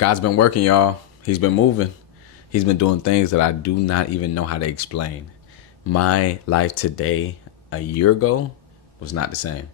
God's been working, y'all. He's been moving. He's been doing things that I do not even know how to explain. My life today, a year ago, was not the same.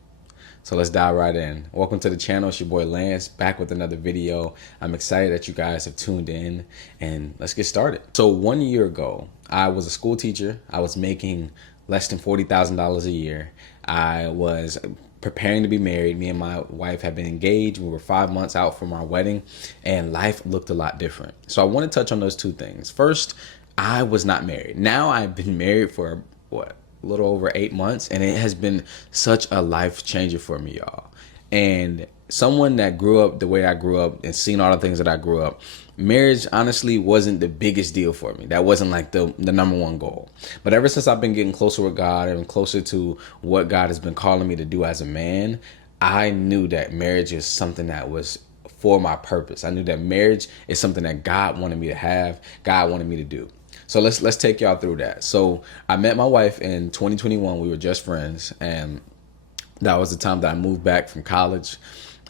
So let's dive right in. Welcome to the channel. It's your boy Lance, back with another video. I'm excited that you guys have tuned in, and let's get started. So 1 year ago, I was a school teacher. I was making less than $40,000 a year. I was preparing to be married. Me and my wife had been engaged. We were 5 months out from our wedding, and life looked a lot different. So I want to touch on those two things. First, I was not married. Now I've been married for a little over 8 months, and it has been such a life changer for me, y'all. And someone that grew up the way I grew up and seen all the things that I grew up, marriage honestly wasn't the biggest deal for me. That wasn't like the number one goal. But ever since I've been getting closer with God and closer to what God has been calling me to do as a man, I knew that marriage is something that was for my purpose. I knew that marriage is something that God wanted me to have, God wanted me to do. So let's take y'all through that. So I met my wife in 2021. We were just friends, and that was the time that I moved back from college,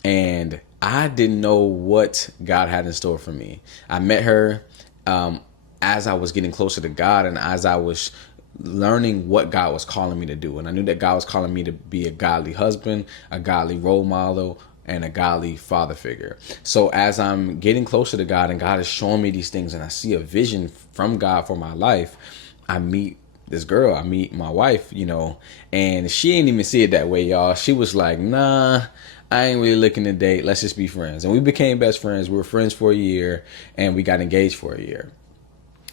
and I didn't know what God had in store for me. I met her as I was getting closer to God, and as I was learning what God was calling me to do. And I knew that God was calling me to be a godly husband, a godly role model, and a godly father figure. So as I'm getting closer to God and God is showing me these things and I see a vision from God for my life, I meet this girl, I meet my wife, and she ain't even see it that way, y'all. She was like, nah, I ain't really looking to date. Let's just be friends. And we became best friends. We were friends for a year, and we got engaged for a year.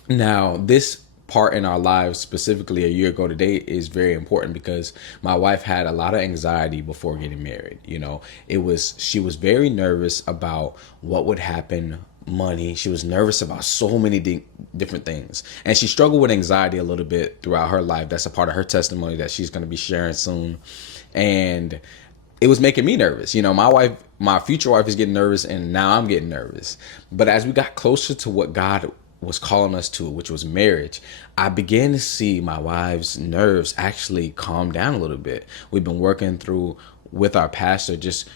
Now, this part in our lives, specifically a year ago today, is very important because my wife had a lot of anxiety before getting married. She was very nervous about what would happen, money. She was nervous about so many different things, and she struggled with anxiety a little bit throughout her life. That's a part of her testimony that she's going to be sharing soon, and it was making me nervous. My future wife is getting nervous, and now I'm getting nervous. But as we got closer to what God was calling us to, which was marriage, I began to see my wife's nerves actually calm down a little bit. We've been working through with our pastor just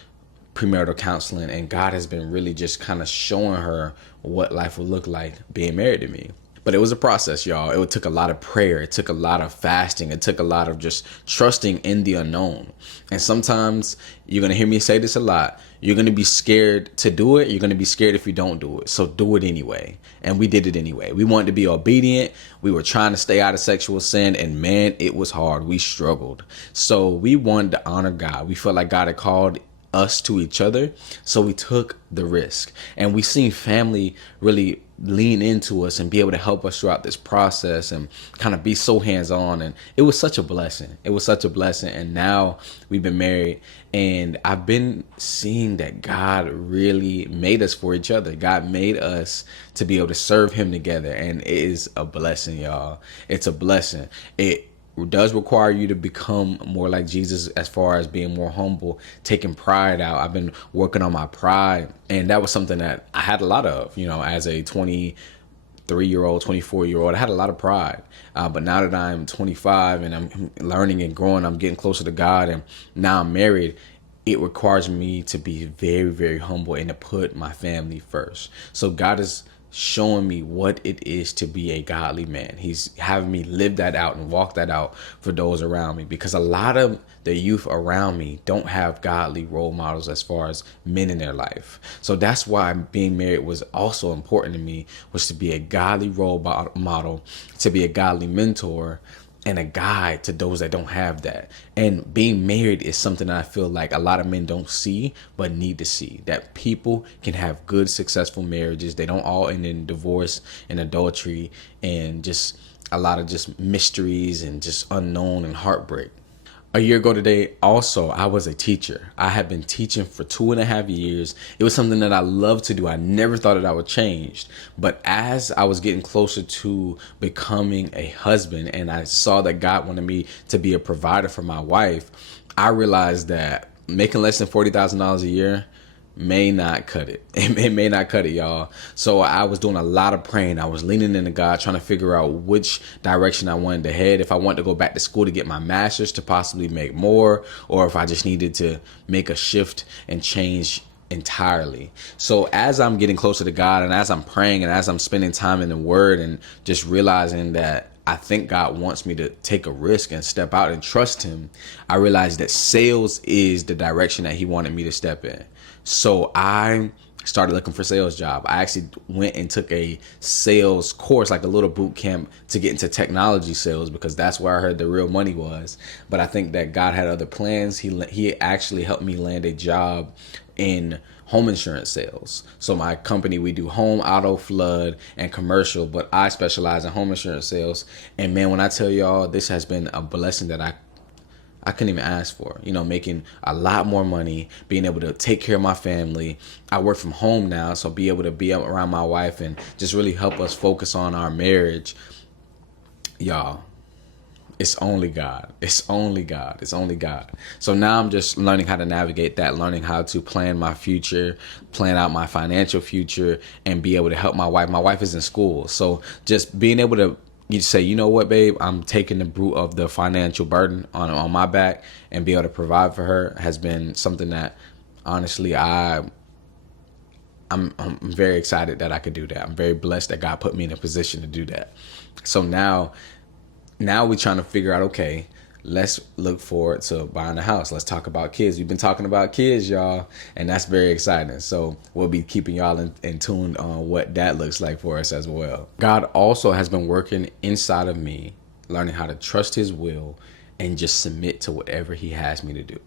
premarital counseling, and God has been really just kind of showing her what life would look like being married to me. But it was a process, y'all. It took a lot of prayer. It took a lot of fasting. It took a lot of just trusting in the unknown. And sometimes you're going to hear me say this a lot. You're going to be scared to do it. You're going to be scared if you don't do it. So do it anyway. And we did it anyway. We wanted to be obedient. We were trying to stay out of sexual sin. And man, it was hard. We struggled. So we wanted to honor God. We felt like God had called us to each other. So we took the risk. And we seen family really lean into us and be able to help us throughout this process and kind of be so hands-on. And it was such a blessing. It was such a blessing. And now we've been married, and I've been seeing that God really made us for each other. God made us to be able to serve him together. And it is a blessing, y'all. It's a blessing. It does require you to become more like Jesus as far as being more humble, taking pride out. I've been working on my pride, and that was something that I had a lot of, as a 23-year-old, 24-year-old. I had a lot of pride. But now that I'm 25 and I'm learning and growing, I'm getting closer to God, and now I'm married, it requires me to be very, very humble and to put my family first. So God is showing me what it is to be a godly man. He's having me live that out and walk that out for those around me, because a lot of the youth around me don't have godly role models as far as men in their life. So that's why being married was also important to me, was to be a godly role model, to be a godly mentor, and a guide to those that don't have that. And being married is something that I feel like a lot of men don't see, but need to see, that people can have good, successful marriages. They don't all end in divorce and adultery and just a lot of just mysteries and just unknown and heartbreak. A year ago today, also, I was a teacher. I had been teaching for 2.5 years. It was something that I loved to do. I never thought that I would change. But as I was getting closer to becoming a husband, and I saw that God wanted me to be a provider for my wife, I realized that making less than $40,000 a year may not cut it. It may not cut it, y'all. So I was doing a lot of praying. I was leaning into God, trying to figure out which direction I wanted to head. If I wanted to go back to school to get my master's to possibly make more, or if I just needed to make a shift and change entirely. So as I'm getting closer to God and as I'm praying and as I'm spending time in the Word and just realizing that I think God wants me to take a risk and step out and trust Him, I realized that sales is the direction that He wanted me to step in. So I started looking for sales job. I actually went and took a sales course, like a little boot camp, to get into technology sales, because that's where I heard the real money was. But I think that God had other plans. He actually helped me land a job in home insurance sales. So my company, we do home, auto, flood, and commercial, but I specialize in home insurance sales. And man, when I tell y'all, this has been a blessing that I couldn't even ask for, making a lot more money, being able to take care of my family. I work from home now, so be able to be around my wife and just really help us focus on our marriage. Y'all, it's only God. It's only God. It's only God. So now I'm just learning how to navigate that, learning how to plan my future, plan out my financial future, and be able to help my wife. My wife is in school. So just being able to say, you know what, babe, I'm taking the brunt of the financial burden on my back and be able to provide for her has been something that honestly I'm very excited that I could do that. I'm very blessed that God put me in a position to do that. So now we're trying to figure out, okay, let's look forward to buying a house. Let's talk about kids. We've been talking about kids, y'all, and that's very exciting. So we'll be keeping y'all in tune on what that looks like for us as well. God also has been working inside of me, learning how to trust His will and just submit to whatever He has me to do.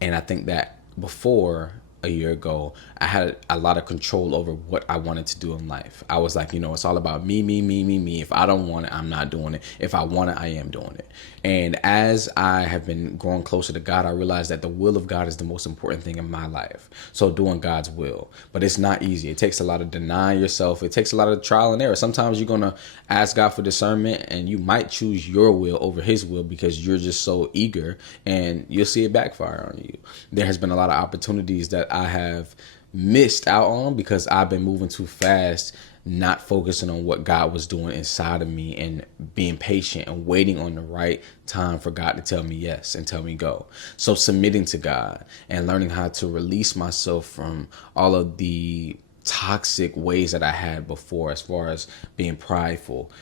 And I think that before a year ago, I had a lot of control over what I wanted to do in life. I was like, it's all about me, me, me, me, me. If I don't want it, I'm not doing it. If I want it, I am doing it. And as I have been growing closer to God, I realized that the will of God is the most important thing in my life. So doing God's will. But it's not easy. It takes a lot of denying yourself. It takes a lot of trial and error. Sometimes you're going to ask God for discernment and you might choose your will over His will because you're just so eager, and you'll see it backfire on you. There has been a lot of opportunities that I have missed out on because I've been moving too fast, not focusing on what God was doing inside of me and being patient and waiting on the right time for God to tell me yes and tell me go. So submitting to God and learning how to release myself from all of the toxic ways that I had before, as far as being prideful,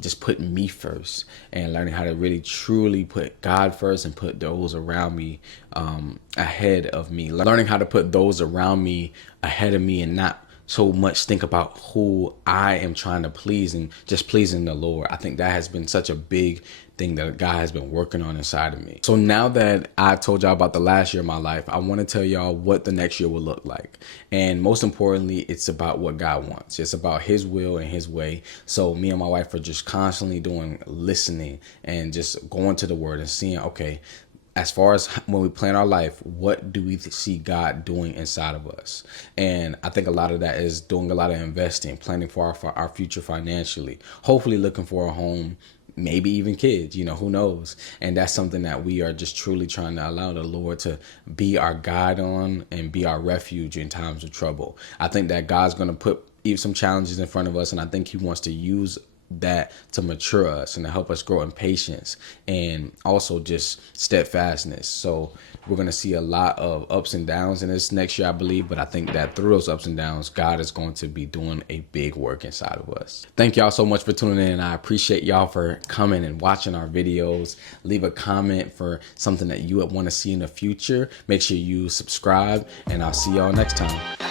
just putting me first, and learning how to really truly put God first and put those around me ahead of me. Learning how to put those around me ahead of me and not so much think about who I am trying to please and just pleasing the Lord. I think that has been such a big thing that God has been working on inside of me. So now that I've told y'all about the last year of my life, I want to tell y'all what the next year will look like. And most importantly, it's about what God wants. It's about His will and His way. So me and my wife are just constantly listening and just going to the Word and seeing, okay, as far as when we plan our life, what do we see God doing inside of us? And I think a lot of that is doing a lot of investing, planning for our future financially, hopefully looking for a home, maybe even kids, who knows? And that's something that we are just truly trying to allow the Lord to be our guide on and be our refuge in times of trouble. I think that God's going to put some challenges in front of us, and I think He wants to use that to mature us and to help us grow in patience and also just steadfastness. So we're going to see a lot of ups and downs in this next year, I believe, but I think that through those ups and downs, God is going to be doing a big work inside of us. Thank y'all so much for tuning in. I appreciate y'all for coming and watching our videos. Leave a comment for something that you want to see in the future. Make sure you subscribe, and I'll see y'all next time.